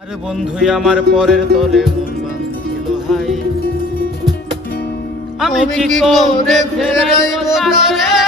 আর বন্ধুই আমার পরের তলে বাঁধছিল আমি কি করে ফেরাইব তারে?